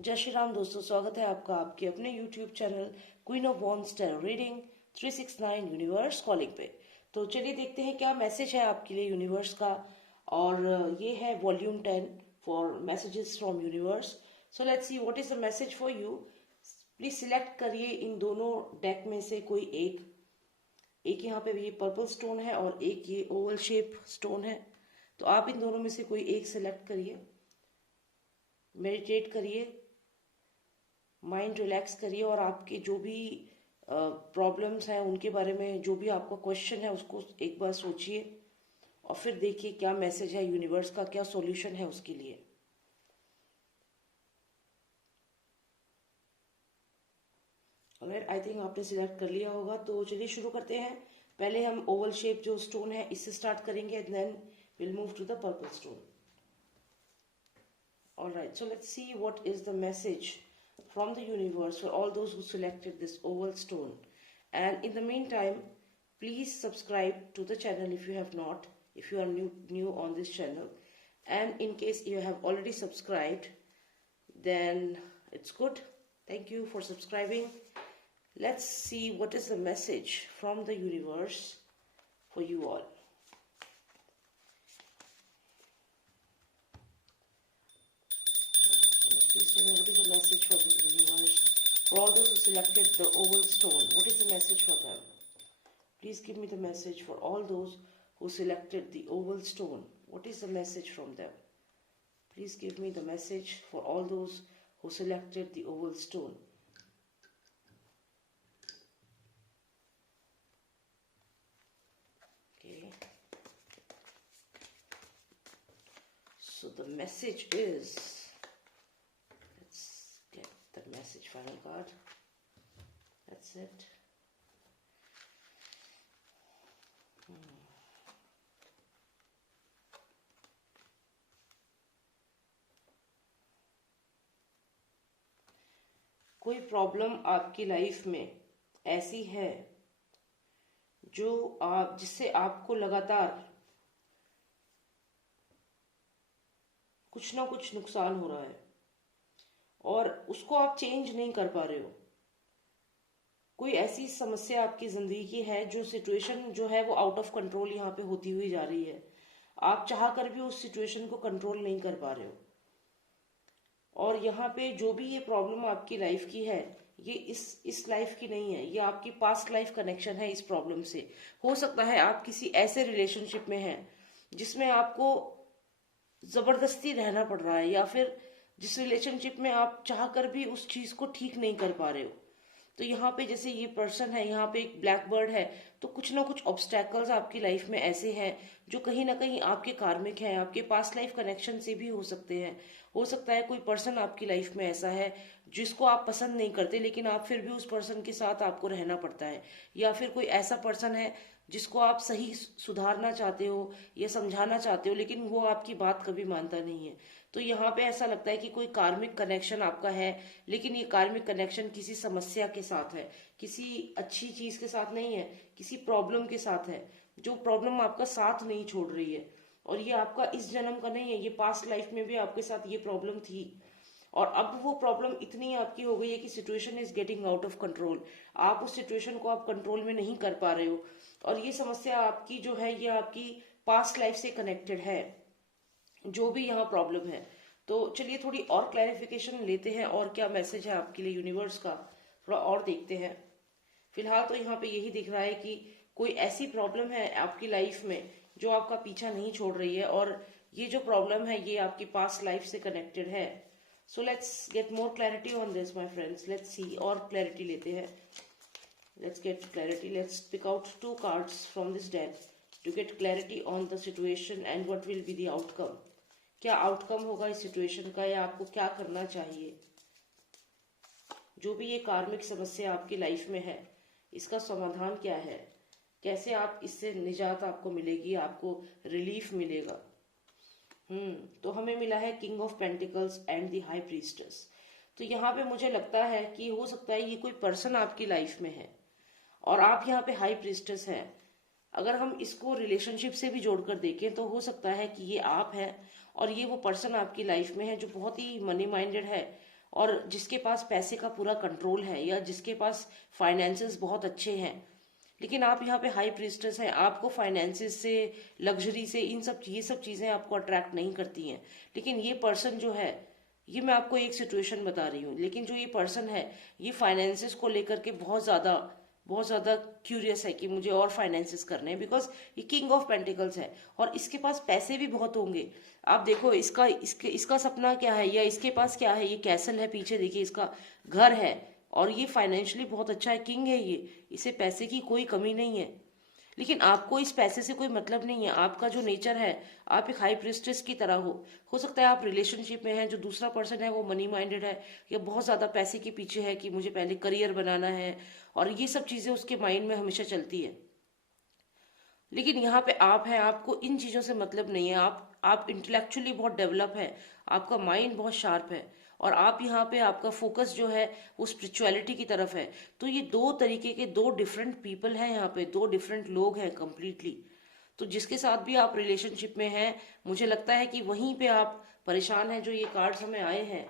जय श्री राम दोस्तों, स्वागत है आपका आपके अपने YouTube channel queen of wands tarot reading 369 universe calling पे। तो चलिए देखते हैं क्या मैसेज है आपके लिए यूनिवर्स का। और ये है volume 10 for messages from universe. So let's see what is the message for you. Please select करिए इन दोनों डेक में से कोई एक यहाँ पे ये पर्पल स्टोन है और एक ये ओवल शेप स्टोन है। तो आप इन दोनों में से कोई एक सिलेक्ट करिए, मेडिटेट करिए, माइंड रिलैक्स करिए और आपके जो भी प्रॉब्लम्स हैं उनके बारे में, जो भी आपका क्वेश्चन है उसको एक बार सोचिए और फिर देखिए क्या मैसेज है यूनिवर्स का, क्या सॉल्यूशन है उसके लिए। ऑलराइट, आई थिंक आपने सिलेक्ट कर लिया होगा। तो चलिए शुरू करते हैं। पहले हम ओवल शेप जो स्टोन है इससे स्टार्ट करेंगे and then will move to the purple stone. Alright, so let's see what is the message from the universe for all those who selected this oval stone. And in the meantime, please subscribe to the channel if you have not, if you are new on this channel. And in case you have already subscribed, then it's good. Thank you for subscribing. Let's see what is the message from the universe for you all. What is the message for the universe for all those who selected the oval stone? What is the message for them? Please give me the message for all those who selected the oval stone. What is the message from them? Please give me the message for all those who selected the oval stone. Okay. So the message is, the message final card. That's it. कोई problem आपकी life में ऐसी है जिससे आपको लगातार कुछ ना कुछ नुकसान हो रहा है और उसको आप चेंज नहीं कर पा रहे हो। कोई ऐसी समस्या आपकी जिंदगी की है, जो सिचुएशन जो है वो आउट ऑफ कंट्रोल यहाँ पे होती हुई जा रही है। आप चाह कर भी उस सिचुएशन को कंट्रोल नहीं कर पा रहे हो। और यहाँ पे जो भी ये प्रॉब्लम आपकी लाइफ की है, ये इस लाइफ की नहीं है, ये आपकी पास्ट लाइफ कनेक्शन है इस प्रॉब्लम से। हो सकता है आप किसी ऐसे रिलेशनशिप में हैं जिसमें आपको जबरदस्ती रहना पड़ रहा है, या फिर जिस रिलेशनशिप में आप चाहकर भी उस चीज को ठीक नहीं कर पा रहे हो। तो यहाँ पे जैसे ये पर्सन है, यहाँ पे एक ब्लैक बर्ड है, तो कुछ ना कुछ ऑब्स्टैकल्स आपकी लाइफ में ऐसे हैं जो कहीं ना कहीं आपके कार्मिक हैं, आपके पास्ट लाइफ कनेक्शन से भी हो सकते हैं। हो सकता है कोई पर्सन आपकी लाइफ में ऐसा है जिसको आप पसंद नहीं करते, लेकिन आप फिर भी उस पर्सन के साथ आपको रहना पड़ता है। या फिर कोई ऐसा पर्सन है जिसको आप सही सुधारना चाहते हो या समझाना चाहते हो, लेकिन वो आपकी बात कभी मानता नहीं है। तो यहाँ पे ऐसा लगता है कि कोई कार्मिक कनेक्शन आपका है, लेकिन ये कार्मिक कनेक्शन किसी समस्या के साथ है, किसी अच्छी चीज के साथ नहीं है, किसी प्रॉब्लम के साथ है, जो प्रॉब्लम आपका साथ नहीं छोड़ रही है। और ये आपका इस जन्म का नहीं है, ये पास्ट लाइफ में भी आपके साथ ये प्रॉब्लम थी और अब वो प्रॉब्लम इतनी आपकी हो गई है कि situation is getting out of control. आप उस सिचुएशन को आप कंट्रोल में नहीं कर पा रहे हो और ये समस्या आपकी जो है ये आपकी पास्ट लाइफ से कनेक्टेड है, जो भी यहाँ प्रॉब्लम है। तो चलिए थोड़ी और क्लैरिफिकेशन लेते हैं और क्या मैसेज है आपके लिए यूनिवर्स का, थोड़ा और देखते हैं। फिलहाल तो यहाँ पे यही दिख रहा है कि कोई ऐसी प्रॉब्लम है आपकी लाइफ में जो आपका पीछा नहीं छोड़ रही है और ये जो प्रॉब्लम है ये आपकी पास्ट लाइफ से कनेक्टेड है। So let's get more clarity on this my friends. Let's see, और क्लैरिटी लेते हैं। Let's get clarity. Let's pick out 2 cards from this deck to get clarity on the situation and what will be the outcome. क्या outcome होगा इस situation का, या आपको क्या करना चाहिए। जो भी ये कार्मिक समस्या आपकी लाइफ में है, इसका समाधान क्या है, कैसे आप इससे निजात आपको मिलेगी, आपको रिलीफ मिलेगा। तो हमें मिला है king of pentacles and the high priestess. तो यहाँ पे मुझे लगता है कि हो सकता है ये कोई पर्सन आपकी लाइफ में है और आप यहाँ पे हाई प्रीस्टेस हैं। अगर हम इसको रिलेशनशिप से भी जोड़कर देखें तो हो सकता है कि ये आप हैं और ये वो पर्सन आपकी लाइफ में है जो बहुत ही मनी माइंडेड है और जिसके पास पैसे का पूरा कंट्रोल है या जिसके पास फाइनेंसेस बहुत अच्छे हैं। लेकिन आप यहाँ पे हाई प्रीस्टेस हैं, आपको फाइनेंसेस से, लग्जरी से, ये सब चीजें आपको अट्रैक्ट नहीं करती हैं। लेकिन ये पर्सन जो है, ये मैं आपको एक सिचुएशन बता रही हूँ, लेकिन जो ये पर्सन है ये फाइनेंसेस को लेकर के बहुत ज्यादा क्यूरियस है कि मुझे और फाइनेंसेस करने हैं, बिकॉज ये किंग ऑफ पेंटिकल्स है और इसके पास पैसे भी बहुत होंगे। आप देखो इसका सपना क्या है या इसके पास क्या है, ये कैसल है पीछे देखिए, इसका घर है और ये फाइनेंशियली बहुत अच्छा है, किंग है ये, इसे पैसे की कोई कमी नहीं है। लेकिन आपको इस पैसे से कोई मतलब नहीं है, आपका जो नेचर है, आप एक हाई प्रिस्टेस की तरह हो सकता है आप रिलेशनशिप में हैं, जो दूसरा पर्सन है वो मनी माइंडेड है या बहुत ज्यादा पैसे के पीछे है कि मुझे पहले करियर बनाना है, और ये सब चीजें उसके माइंड में हमेशा चलती है। लेकिन यहाँ पे आप हैं, आपको इन चीजों से मतलब नहीं है, आप इंटेलेक्चुअली बहुत डेवलप है, आपका माइंड बहुत शार्प है, और आप यहाँ पे आपका फोकस जो है वो स्पिरिचुअलिटी की तरफ है। तो ये दो तरीके के दो डिफरेंट पीपल हैं, यहाँ पे दो डिफरेंट लोग हैं कम्प्लीटली। तो जिसके साथ भी आप रिलेशनशिप में हैं, मुझे लगता है कि वहीं पे आप परेशान हैं। जो ये कार्ड्स हमें आए हैं,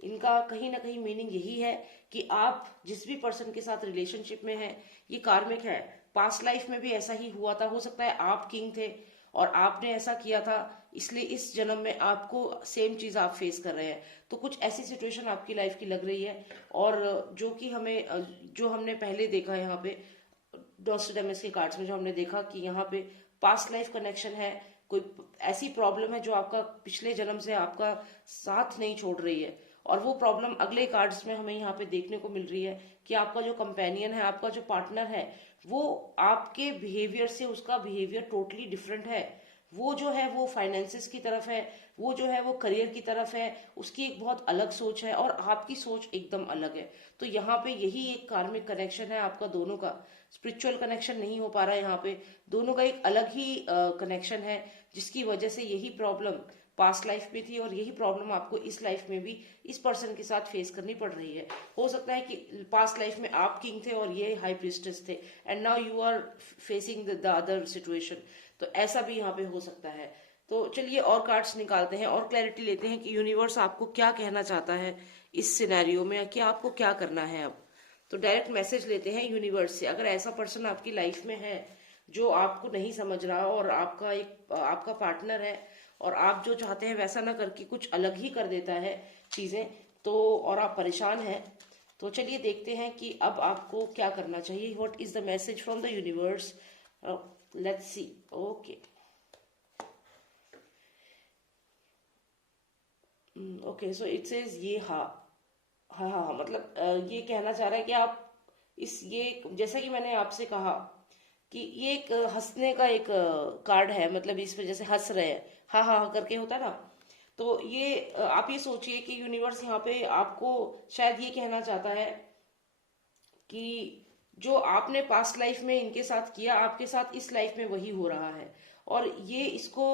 इनका कहीं ना कहीं मीनिंग यही है कि आप जिस भी पर्सन के साथ रिलेशनशिप में हैं, ये कार्मिक है। पास्ट लाइफ में भी ऐसा ही हुआ था, हो सकता है आप किंग थे और आपने ऐसा किया था, इसलिए इस जन्म में आपको सेम चीज आप फेस कर रहे हैं। तो कुछ ऐसी सिचुएशन आपकी लाइफ की लग रही है, और जो हमने पहले देखा यहाँ पे डॉस्टोडेमस के कार्ड्स में, जो हमने देखा कि यहाँ पे पास्ट लाइफ कनेक्शन है, कोई ऐसी प्रॉब्लम है जो आपका पिछले जन्म से आपका साथ नहीं छोड़ रही है, और वो प्रॉब्लम अगले कार्ड्स में हमें यहाँ पे देखने को मिल रही है कि आपका जो कंपेनियन है, आपका जो पार्टनर है, वो आपके बिहेवियर से उसका बिहेवियर टोटली डिफरेंट है। वो जो है वो फाइनेंसेस की तरफ है, वो जो है वो करियर की तरफ है, उसकी एक बहुत अलग सोच है और आपकी सोच एकदम अलग है। तो यहाँ पे यही एक कार्मिक कनेक्शन है आपका दोनों का, स्पिरिचुअल कनेक्शन नहीं हो पा रहा है यहाँ पे, दोनों का एक अलग ही कनेक्शन है, जिसकी वजह से यही प्रॉब्लम पास्ट लाइफ में थी और यही प्रॉब्लम आपको इस लाइफ में भी इस पर्सन के साथ फेस करनी पड़ रही है। हो सकता है कि पास्ट लाइफ में आप किंग थे और ये हाई प्रीस्टेस थे, and now you are facing the other situation. तो ऐसा भी यहाँ पे हो सकता है। तो चलिए और कार्ड्स निकालते हैं और क्लैरिटी लेते हैं कि यूनिवर्स आपको क्या कहना चाहता है इस सिनेरियो में, कि आपको क्या करना है अब। तो डायरेक्ट मैसेज लेते हैं यूनिवर्स से। अगर ऐसा पर्सन आपकी लाइफ में है जो आपको नहीं समझ रहा और आपका पार्टनर है और आप जो चाहते हैं वैसा ना करके कुछ अलग ही कर देता है चीजें, तो और आप परेशान हैं, तो चलिए देखते हैं कि अब आपको क्या करना चाहिए। What is the message from the universe, let's see. Okay okay, so it says ये हाँ, मतलब ये कहना चाह रहा है कि आप ये जैसा कि मैंने आपसे कहा कि ये एक हंसने का एक कार्ड है, मतलब इस पे जैसे हंस रहे हैं, हाँ करके होता है ना। तो ये आप ये सोचिए कि यूनिवर्स यहाँ पे आपको शायद ये कहना चाहता है कि जो आपने पास्ट लाइफ में इनके साथ किया, आपके साथ इस लाइफ में वही हो रहा है, और ये इसको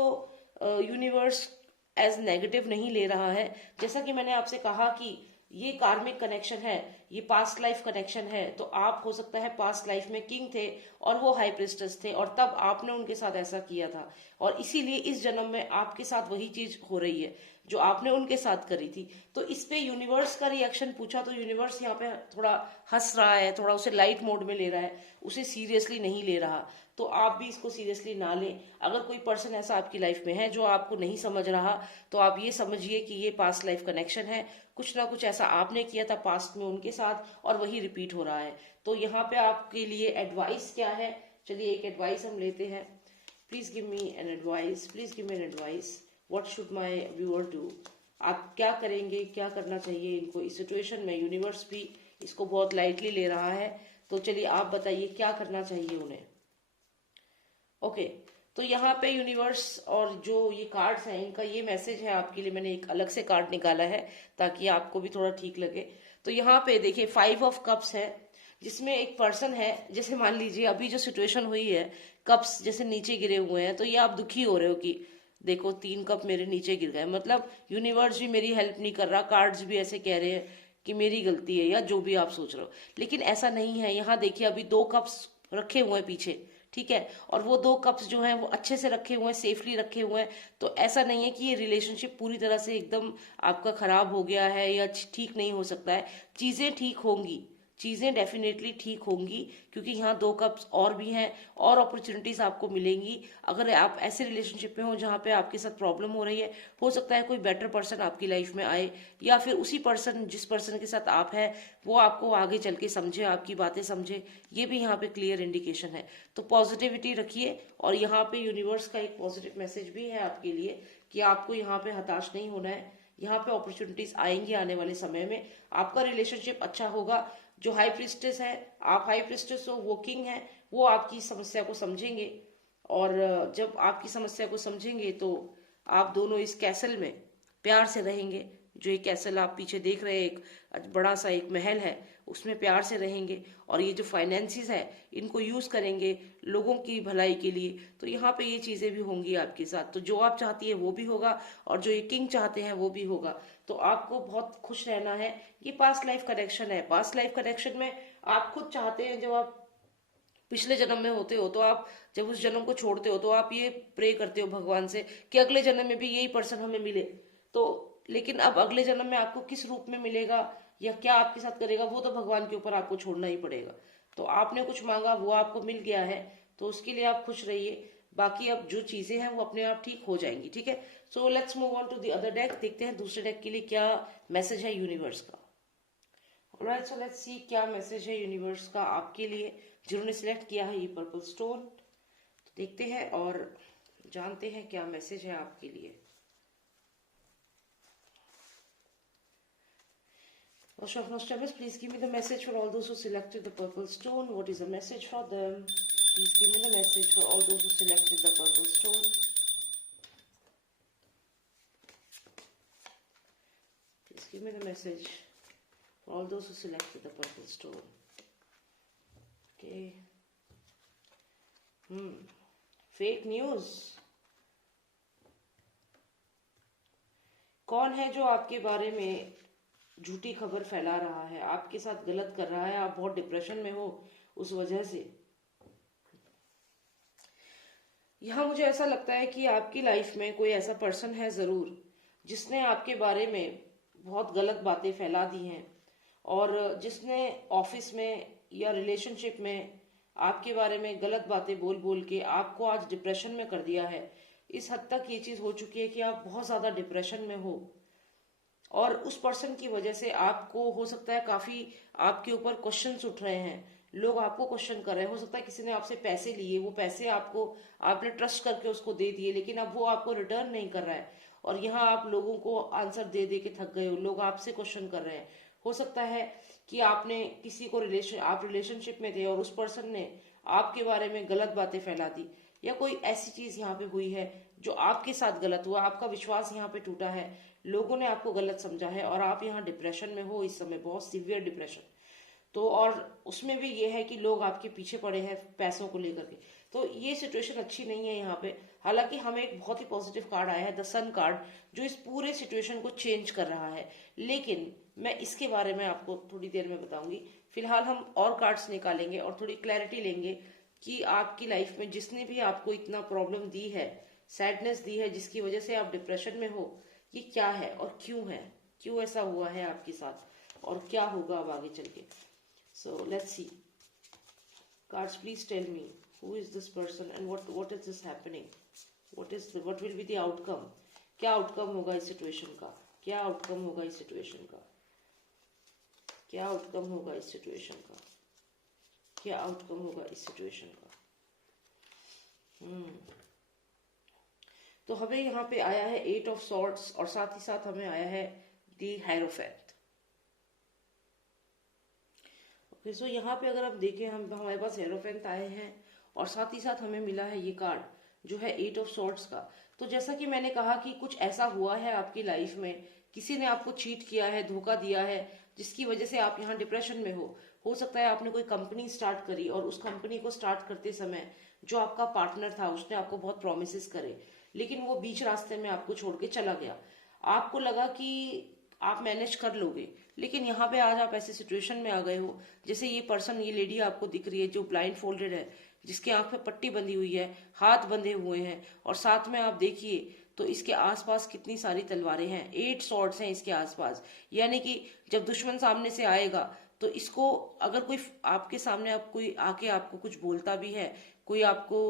यूनिवर्स एज नेगेटिव नहीं ले रहा है। जैसा कि मैंने आपसे कहा कि ये कार्मिक कनेक्शन है, ये पास्ट लाइफ कनेक्शन है, तो आप हो सकता है पास्ट लाइफ में किंग थे और वो हाई प्रिस्टेस थे, और तब आपने उनके साथ ऐसा किया था, और इसीलिए इस जन्म में आपके साथ वही चीज हो रही है जो आपने उनके साथ करी थी। तो इस पे यूनिवर्स का रिएक्शन पूछा तो यूनिवर्स यहाँ पे थोड़ा हंस रहा है, थोड़ा उसे लाइट मोड में ले रहा है, उसे सीरियसली नहीं ले रहा। तो आप भी इसको सीरियसली ना लें। अगर कोई पर्सन ऐसा आपकी लाइफ में है जो आपको नहीं समझ रहा, तो आप ये समझिए कि ये पास्ट लाइफ कनेक्शन है, कुछ ना कुछ ऐसा आपने किया था पास्ट में उनके साथ और वही रिपीट हो रहा है। तो यहाँ पे आपके लिए एडवाइस क्या है, चलिए एक एडवाइस हम लेते हैं। Please give me an advice, please give me an advice, what should my viewer do. आप क्या करेंगे, क्या करना चाहिए इनको इस सिचुएशन में। यूनिवर्स भी इसको बहुत लाइटली ले रहा है, तो चलिए आप बताइए क्या करना चाहिए उन्हें। ओके तो यहाँ पे यूनिवर्स और जो ये कार्ड्स हैं, इनका ये मैसेज है आपके लिए। मैंने एक अलग से कार्ड निकाला है ताकि आपको भी थोड़ा ठीक लगे। तो यहाँ पे देखिए 5 ऑफ कप्स है, जिसमें एक पर्सन है, जैसे मान लीजिए अभी जो सिचुएशन हुई है, कप्स जैसे नीचे गिरे हुए हैं, तो ये आप दुखी हो रहे हो कि देखो 3 कप मेरे नीचे गिर गए, मतलब यूनिवर्स भी मेरी हेल्प नहीं कर रहा, कार्ड्स भी ऐसे कह रहे हैं कि मेरी गलती है, या जो भी आप सोच रहे हो। लेकिन ऐसा नहीं है। यहाँ देखिए अभी 2 कप्स रखे हुए हैं पीछे, ठीक है। और वो 2 कप्स जो हैं वो अच्छे से रखे हुए हैं, सेफली रखे हुए हैं। तो ऐसा नहीं है कि ये रिलेशनशिप पूरी तरह से एकदम आपका खराब हो गया है या ठीक नहीं हो सकता है। चीजें ठीक होंगी, चीजें डेफिनेटली ठीक होंगी, क्योंकि यहाँ 2 कप्स और भी हैं और अपॉर्चुनिटीज आपको मिलेंगी। अगर आप ऐसे रिलेशनशिप में हो जहाँ पे आपके साथ प्रॉब्लम हो रही है, हो सकता है कोई बेटर पर्सन आपकी लाइफ में आए, या फिर उसी पर्सन जिस पर्सन के साथ आप है वो आपको आगे चल के समझे, आपकी बातें समझे। ये भी यहाँ पे क्लियर इंडिकेशन है। तो पॉजिटिविटी रखिए, और यहाँ पे यूनिवर्स का एक पॉजिटिव मैसेज भी है आपके लिए कि आपको यहाँ पे हताश नहीं होना है। यहाँ पे अपॉर्चुनिटीज आएंगी आने वाले समय में, आपका रिलेशनशिप अच्छा होगा। जो हाई प्रिस्टेस है, आप हाई प्रिस्टेस हो, वो किंग है, वो आपकी समस्या को समझेंगे। और जब आपकी समस्या को समझेंगे तो आप दोनों इस कैसल में प्यार से रहेंगे। जो ये कैसल आप पीछे देख रहे हैं, एक बड़ा सा एक महल है, उसमें प्यार से रहेंगे। और ये जो फाइनेंसिस है इनको यूज करेंगे लोगों की भलाई के लिए। तो यहाँ पे ये चीजें भी होंगी आपके साथ। तो जो आप चाहती है वो भी होगा, और जो ये किंग चाहते हैं वो भी होगा। तो आपको बहुत खुश रहना है। ये पास्ट लाइफ कनेक्शन है। पास्ट लाइफ कनेक्शन में आप खुद चाहते हैं, जब आप पिछले जन्म में होते हो तो आप जब उस जन्म को छोड़ते हो तो आप ये प्रे करते हो भगवान से कि अगले जन्म में भी यही पर्सन हमें मिले। तो लेकिन अब अगले जन्म में आपको किस रूप में मिलेगा या क्या आपके साथ करेगा, वो तो भगवान के ऊपर आपको छोड़ना ही पड़ेगा। तो आपने कुछ मांगा, वो आपको मिल गया है, तो उसके लिए आप खुश रहिए। बाकी अब जो चीजें हैं वो अपने आप ठीक हो जाएंगी, ठीक है। So let's move on to the other deck. देखते हैं दूसरे डेक के लिए क्या मैसेज है यूनिवर्स का। ऑलराइट, सो लेट्स सी क्या मैसेज है यूनिवर्स का आपके लिए जिन्होंने सिलेक्ट किया है ये पर्पल स्टोन। तो देखते हैं और जानते हैं क्या मैसेज है आपके लिए। Osho of Nostradamus, please give me the message for all those who selected the purple stone. What is the message for them? Please give me the message for all those who selected the purple stone. Please give me the message for all those who selected the purple stone. Okay. Fake news. कौन है जो आपके बारे में झूठी खबर फैला रहा है, आपके साथ गलत कर रहा है, आप बहुत डिप्रेशन में हो उस वजह से। यहाँ मुझे ऐसा लगता है कि आपकी लाइफ में कोई ऐसा पर्सन है जरूर जिसने आपके बारे में बहुत गलत बातें फैला दी हैं, और जिसने ऑफिस में या रिलेशनशिप में आपके बारे में गलत बातें बोल बोल के आपको आज डिप्रेशन में कर दिया है। इस हद तक ये चीज हो चुकी है कि आप बहुत ज्यादा डिप्रेशन में हो, और उस पर्सन की वजह से आपको हो सकता है काफी आपके ऊपर क्वेश्चंस उठ रहे हैं, लोग आपको क्वेश्चन कर रहे हैं। हो सकता है किसी ने आपसे पैसे लिए, वो पैसे आपको आपने ट्रस्ट करके उसको दे दिए, लेकिन अब वो आपको रिटर्न नहीं कर रहा है, और यहाँ आप लोगों को आंसर दे दे के थक गए हो, लोग आपसे क्वेश्चन कर रहे हैं। हो सकता है कि आपने किसी को आप रिलेशनशिप में थे और उस पर्सन ने आपके बारे में गलत बातें फैला दी, या कोई ऐसी चीज यहाँ पे हुई है जो आपके साथ गलत हुआ, आपका विश्वास यहाँ पे टूटा है, लोगों ने आपको गलत समझा है, और आप यहाँ डिप्रेशन में हो इस समय, बहुत सीवियर डिप्रेशन। तो और उसमें भी ये है कि लोग आपके पीछे पड़े हैं पैसों को लेकर के। तो ये सिचुएशन अच्छी नहीं है यहाँ पे। हालांकि हमें एक बहुत ही पॉजिटिव कार्ड आया है, द सन कार्ड, जो इस पूरे सिचुएशन को चेंज कर रहा है। लेकिन मैं इसके बारे में आपको थोड़ी देर में बताऊंगी। फिलहाल हम और कार्ड्स निकालेंगे और थोड़ी क्लैरिटी लेंगे कि आपकी लाइफ में जिसने भी आपको इतना प्रॉब्लम दी है, सैडनेस दी है, जिसकी वजह से आप डिप्रेशन में हो, ये क्या है और क्यों है, क्यों ऐसा हुआ है आपके साथ, और क्या होगा अब आगे चल के। So let's see cards, please tell me who is this person and what is this happening, what will be the outcome. क्या आउटकम होगा इस सिचुएशन का, क्या आउटकम होगा इस सिचुएशन का, क्या आउटकम होगा इस सिचुएशन का, क्या आउटकम होगा इस सिचुएशन का। तो हमें यहाँ पे आया है 8 ऑफ सॉर्ड्स, और साथ ही साथ हमें आया है दी हायरोफेंट। ओके, सो यहाँ पे अगर हम देखें, हमारे पास हायरोफेंट आए हैं, और साथ ही साथ हमें मिला है ये कार्ड जो है 8 ऑफ सॉर्ड्स का। तो जैसा कि मैंने कहा कि कुछ ऐसा हुआ है आपकी लाइफ में, किसी ने आपको चीट किया है, धोखा दिया है, जिसकी वजह से आप यहाँ डिप्रेशन में हो सकता है आपने कोई कंपनी स्टार्ट करी, और उस कंपनी को स्टार्ट करते समय जो आपका पार्टनर था उसने आपको बहुत प्रोमिस करे, लेकिन वो बीच रास्ते में आपको छोड़ के चला गया। आपको लगा कि आप मैनेज कर लोगे, लेकिन यहाँ पे आज आप ऐसे सिचुएशन में आ गए हो, जैसे ये पर्सन, ये लेडी आपको दिख रही है जो ब्लाइंड फोल्डेड है, जिसके आंख पे पट्टी बंधी हुई है, हाथ बंधे हुए हैं, और साथ में आप देखिए तो इसके आसपास कितनी सारी तलवारें हैं, 8 स्वॉर्ड्स हैं इसके आसपास। यानी कि जब दुश्मन सामने से आएगा तो इसको, अगर कोई आपके सामने आप कोई आके आपको कुछ बोलता भी है, कोई आपको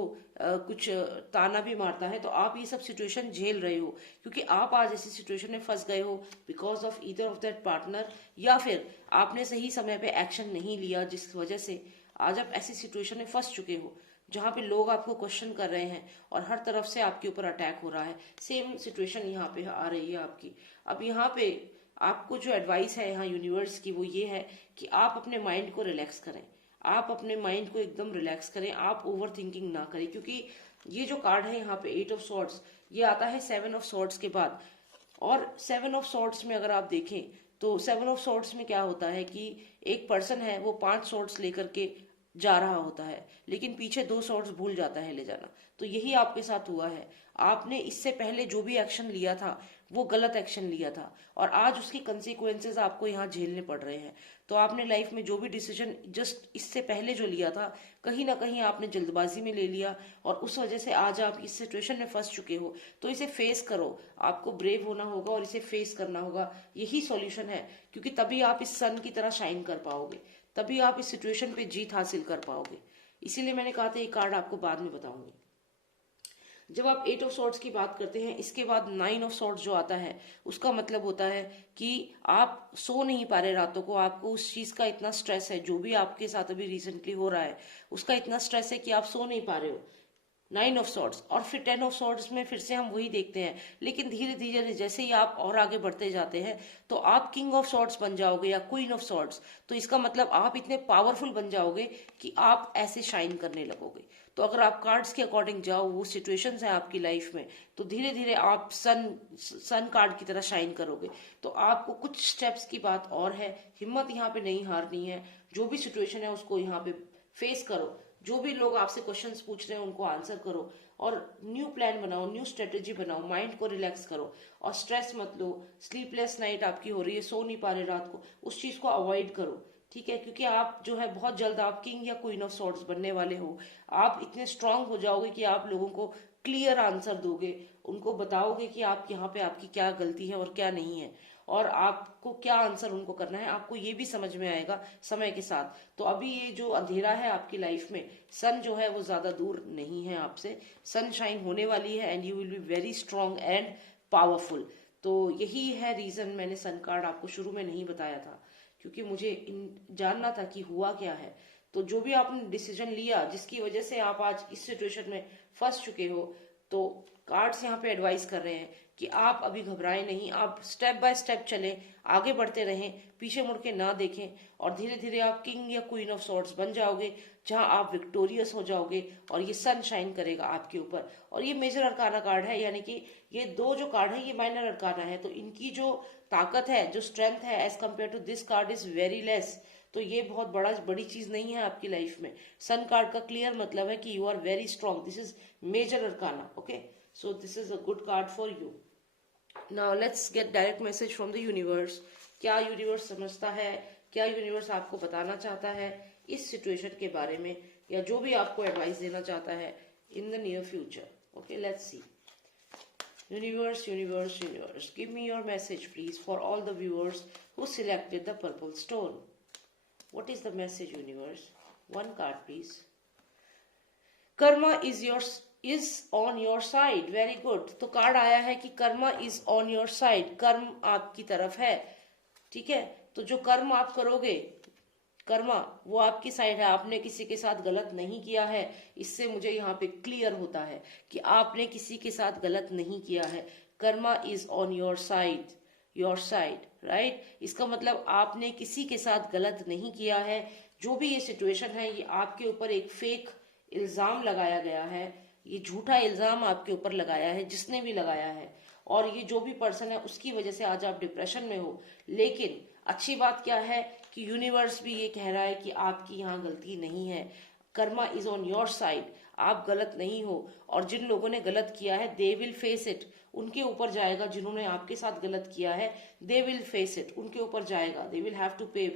कुछ ताना भी मारता है, तो आप ये सब सिचुएशन झेल रहे हो क्योंकि आप आज ऐसी सिचुएशन में फंस गए हो because of either of that partner, या फिर आपने सही समय पे एक्शन नहीं लिया जिस वजह से आज आप ऐसी सिचुएशन में फंस चुके हो जहां पे लोग आपको क्वेश्चन कर रहे हैं और हर तरफ से आपके ऊपर अटैक हो रहा है। सेम सिचुएशन यहाँ पे आ रही है आपकी। अब यहाँ पे आपको जो एडवाइस है यहाँ यूनिवर्स की वो ये है कि आप अपने माइंड को रिलैक्स करें, आप अपने माइंड को एकदम रिलैक्स करें, आप ओवर थिंकिंग ना करें, क्योंकि ये जो कार्ड है यहाँ पे 8 ऑफ सॉर्ड्स, ये आता है 7 ऑफ सॉर्ड्स के बाद। और 7 ऑफ सॉर्ड्स में अगर आप देखें तो 7 ऑफ सॉर्ड्स में क्या होता है कि एक पर्सन है वो 5 सॉर्ड्स लेकर के जा रहा होता है, लेकिन पीछे 2 सॉर्ड्स भूल जाता है ले जाना। तो यही आपके साथ हुआ है, आपने इससे पहले जो भी एक्शन लिया था वो गलत एक्शन लिया था और आज उसके कंसिक्वेंसेस आपको यहाँ झेलने पड़ रहे हैं। तो आपने लाइफ में जो भी डिसीजन जस्ट इससे पहले जो लिया था, कहीं ना कहीं आपने जल्दबाजी में ले लिया और उस वजह से आज आप इस सिचुएशन में फंस चुके हो। तो इसे फेस करो, आपको ब्रेव होना होगा और इसे फेस करना होगा, यही सॉल्यूशन है, क्योंकि तभी आप इस सन की तरह शाइन कर पाओगे, तभी आप इस सिचुएशन पे जीत हासिल कर पाओगे। इसीलिए मैंने कहा था ये कार्ड आपको बाद में बताऊंगी। जब आप 8 ऑफ सॉर्ड्स की बात करते हैं, इसके बाद 9 ऑफ सॉर्ड्स जो आता है, उसका मतलब होता है कि आप सो नहीं पा रहे रातों को, आपको उस चीज का इतना स्ट्रेस है, जो भी आपके साथ अभी रिसेंटली हो रहा है उसका इतना स्ट्रेस है कि आप सो नहीं पा रहे हो। 9 ऑफ सॉर्ड्स और फिर 10 ऑफ सॉर्ड्स में फिर से हम वही देखते हैं, लेकिन धीरे धीरे जैसे ही आप और आगे बढ़ते जाते हैं तो आप किंग ऑफ सॉर्ड्स बन जाओगे या क्वीन ऑफ सॉर्ड्स। तो इसका मतलब आप इतने पावरफुल बन जाओगे कि आप ऐसे शाइन करने लगोगे। तो अगर आप कार्ड्स के अकॉर्डिंग जाओ, वो सिचुएशंस हैं आपकी लाइफ में, तो धीरे धीरे आप सन कार्ड की तरह शाइन करोगे। तो आपको कुछ स्टेप्स की बात और है, हिम्मत यहाँ पे नहीं हारनी है, जो भी सिचुएशन है उसको यहाँ पे फेस करो, जो भी लोग आपसे क्वेश्चंस पूछ रहे हैं उनको आंसर करो और न्यू प्लान बनाओ, न्यू स्ट्रेटेजी बनाओ, माइंड को रिलैक्स करो और स्ट्रेस मत लो। स्लीपलेस नाइट आपकी हो रही है, सो नहीं पा रहे रात को, उस चीज को अवॉइड करो, ठीक है, क्योंकि आप जो है बहुत जल्द आप किंग या क्वीन ऑफ सॉर्ड्स बनने वाले हो। आप इतने स्ट्रांग हो जाओगे कि आप लोगों को क्लियर आंसर दोगे, उनको बताओगे कि आप यहाँ पे आपकी क्या गलती है और क्या नहीं है, और आपको क्या आंसर उनको करना है, आपको ये भी समझ में आएगा समय के साथ। तो अभी ये जो अंधेरा है आपकी लाइफ में, सन जो है वो ज्यादा दूर नहीं है आपसे, सनशाइन होने वाली है and you will be very strong and powerful. तो यही है रीजन मैंने सन कार्ड आपको शुरू में नहीं बताया था, क्योंकि मुझे जानना था कि हुआ क्या है। तो जो भी आपने डिसीजन लिया जिसकी वजह से आप आज इस सिचुएशन में फंस चुके हो, तो कार्ड्स यहाँ पे एडवाइस कर रहे हैं कि आप अभी घबराएं नहीं, आप स्टेप बाय स्टेप चलें, आगे बढ़ते रहें, पीछे मुड़ के ना देखें और धीरे धीरे आप किंग या क्वीन ऑफ सॉर्ड्स बन जाओगे, जहां आप विक्टोरियस हो जाओगे और ये सन शाइन करेगा आपके ऊपर। और ये मेजर अरकाना कार्ड है, यानी कि ये दो जो कार्ड है ये माइनर अरकाना है, तो इनकी जो ताकत है, जो स्ट्रेंथ है as compare to this card is very less. तो ये बहुत बड़ी चीज नहीं है आपकी लाइफ में। सन कार्ड का क्लियर मतलब है कि you are very strong, this is major arcana, okay, so this is a good card for you. Now let's get direct message from the universe. क्या यूनिवर्स समझता है, क्या यूनिवर्स आपको बताना चाहता है इस सिचुएशन के बारे में, या जो भी आपको एडवाइस देना चाहता है in the near future. Okay, let's see. Universe, universe, universe, give me your message please for all the viewers who selected the purple stone. What is the message, universe? One card please. Karma is on your side. Very good. तो card आया है कि Karma is on your side, कर्म आपकी तरफ है, ठीक है। तो जो कर्म आप करोगे, कर्मा वो आपकी साइड है, आपने किसी के साथ गलत नहीं किया है। इससे मुझे यहाँ पे क्लियर होता है कि आपने किसी के साथ गलत नहीं किया है। Karma is on your side, right. इसका मतलब आपने किसी के साथ गलत नहीं किया है। जो भी ये सिचुएशन है, ये आपके ऊपर एक फेक इल्जाम लगाया गया है, ये झूठा इल्जाम आपके ऊपर लगाया है, जिसने भी लगाया है, और ये जो भी पर्सन है उसकी वजह से आज आप डिप्रेशन में हो। लेकिन अच्छी बात क्या है कि यूनिवर्स भी ये कह रहा है कि आपकी यहाँ गलती नहीं है, Karma is on your side, आप गलत नहीं हो। और जिन लोगों ने गलत किया है दे विल फेस इट, उनके ऊपर जाएगा। जिन्होंने आपके साथ गलत किया है दे विल फेस इट, उनके ऊपर जाएगा, they will have to pay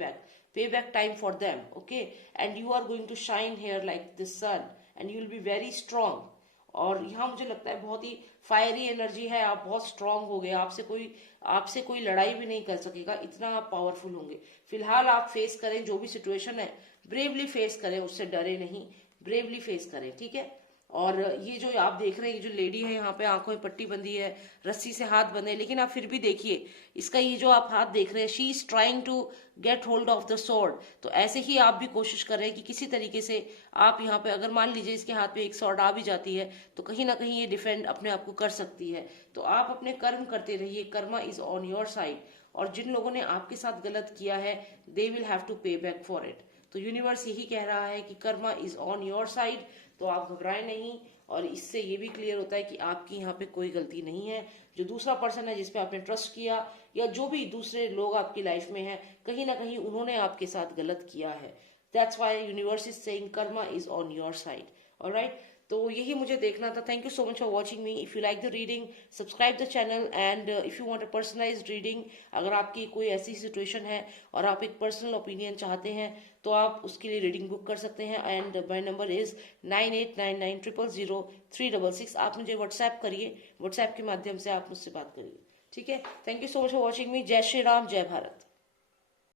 back time for them, okay. And you are going to shine here like the sun and you will be very strong. और यहाँ मुझे लगता है बहुत ही फायरी एनर्जी है, आप बहुत स्ट्रांग हो गए, आपसे कोई लड़ाई भी नहीं कर सकेगा, इतना आप पावरफुल होंगे। फिलहाल आप फेस करें जो भी सिचुएशन है, ब्रेवली फेस करें, उससे डरे नहीं, ब्रेवली फेस करें, ठीक है। और ये जो आप देख रहे हैं, ये जो लेडी है यहाँ पे आंखों में पट्टी बंधी है, रस्सी से हाथ बंधे हैं, लेकिन आप फिर भी देखिए इसका ये जो आप हाथ देख रहे हैं, she is trying to get hold of the sword. तो ऐसे ही आप भी कोशिश कर रहे हैं कि किसी तरीके से आप यहाँ पे, अगर मान लीजिए इसके हाथ में एक स्वॉर्ड आ भी जाती है तो कहीं ना कहीं ये डिफेंड अपने आप को कर सकती है। तो आप अपने कर्म करते रहिए, Karma is on your side. और जिन लोगों ने आपके साथ गलत किया है, दे will have to pay back for it. तो यूनिवर्स यही कह रहा है कि Karma is on your side, तो आप घबराएं नहीं। और इससे ये भी क्लियर होता है कि आपकी यहाँ पे कोई गलती नहीं है। जो दूसरा पर्सन है जिसपे आपने ट्रस्ट किया, या जो भी दूसरे लोग आपकी लाइफ में हैं, कहीं ना कहीं उन्होंने आपके साथ गलत किया है। That's why universe is saying Karma is on your side. Alright, तो यही मुझे देखना था। Thank you so much for watching me. If you like the reading, subscribe the channel. And if you want a personalised reading, अगर आपकी कोई ऐसी situation है और आप एक पर्सनल ओपिनियन चाहते हैं तो आप उसके लिए रीडिंग बुक कर सकते हैं। And my number is 9899000366। आप मुझे व्हाट्सएप करिए, व्हाट्सएप के माध्यम से आप मुझसे बात करिए, ठीक है। Thank you so much for watching मी। जय श्री राम, जय भारत।